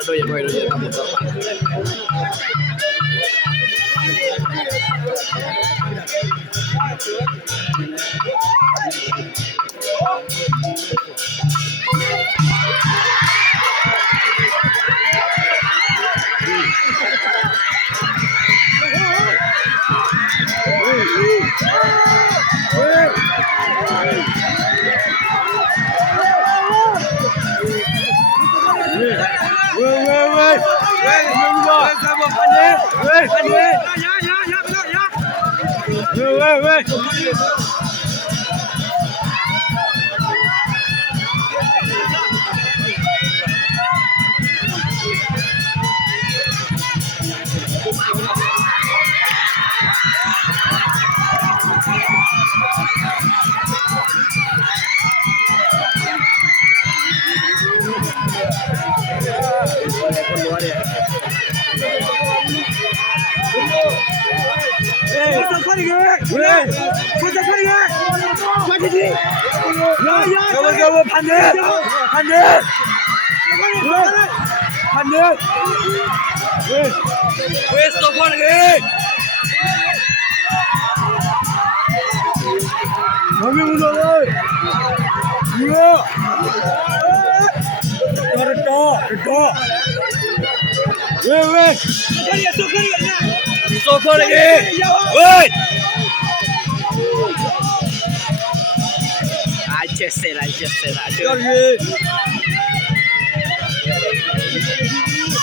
Aduh ya boy, ya kamu apa?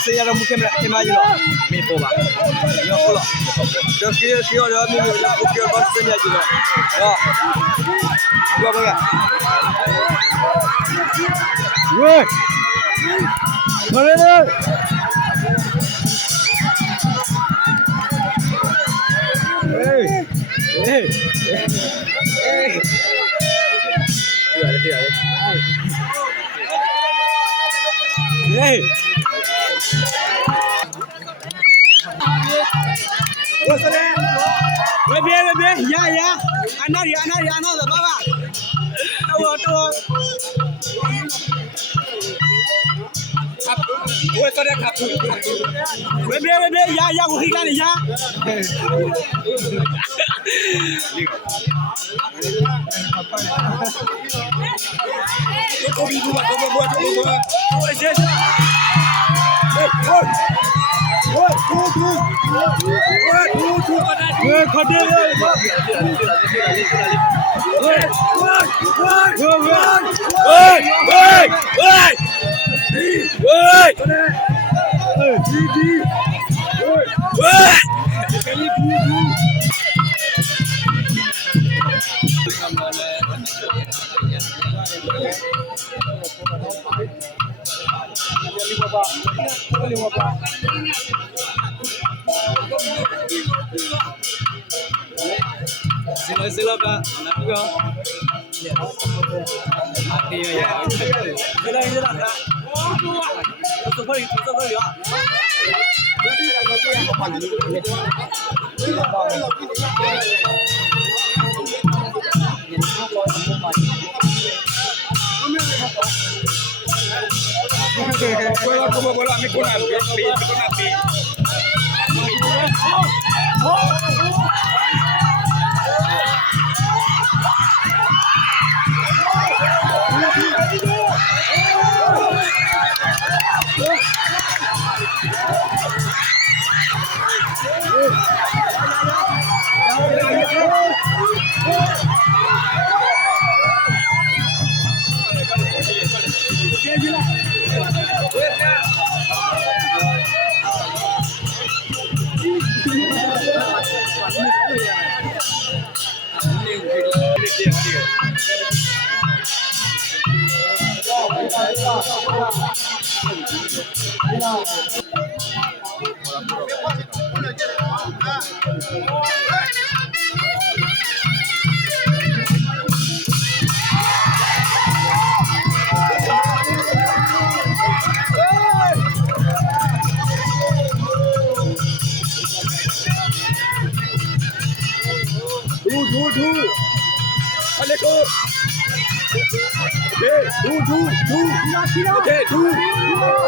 Señala mucho que me ayudó. Mi poba. Yo solo. Yo quiero yo mi porque vas a tener ayuda. Ya. Gua. Woi. Mana? Ya. Anak dah bawa. Tahu. Woi, kau dah kapu. Bebe, ya, wahai kan ya. Kau buat. Sila Pak, anak juga. Mati ya. Sila Pak. Tutup ya. Bola mikuna. Let's go. Okay, do. Okay, do.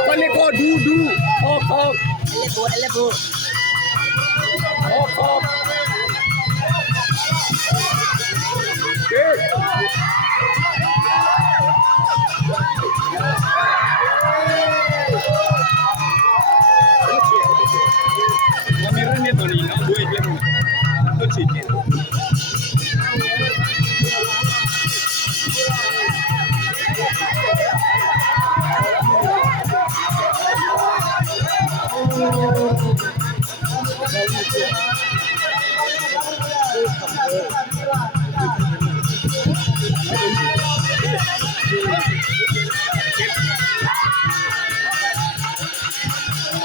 Let's go, do. Off. Elebow. Off. Okay. Kamera ni bani na buat dia. Tu cikgu.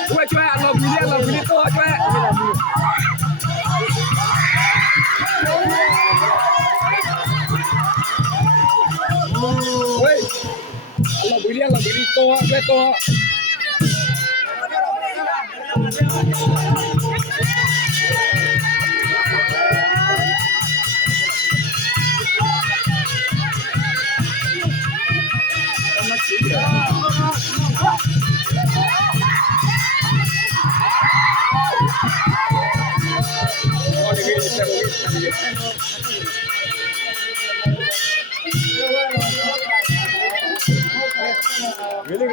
Gue cuek, lo beli tuh cuek. Woi, lo beli tuh, cuek tuh. Really,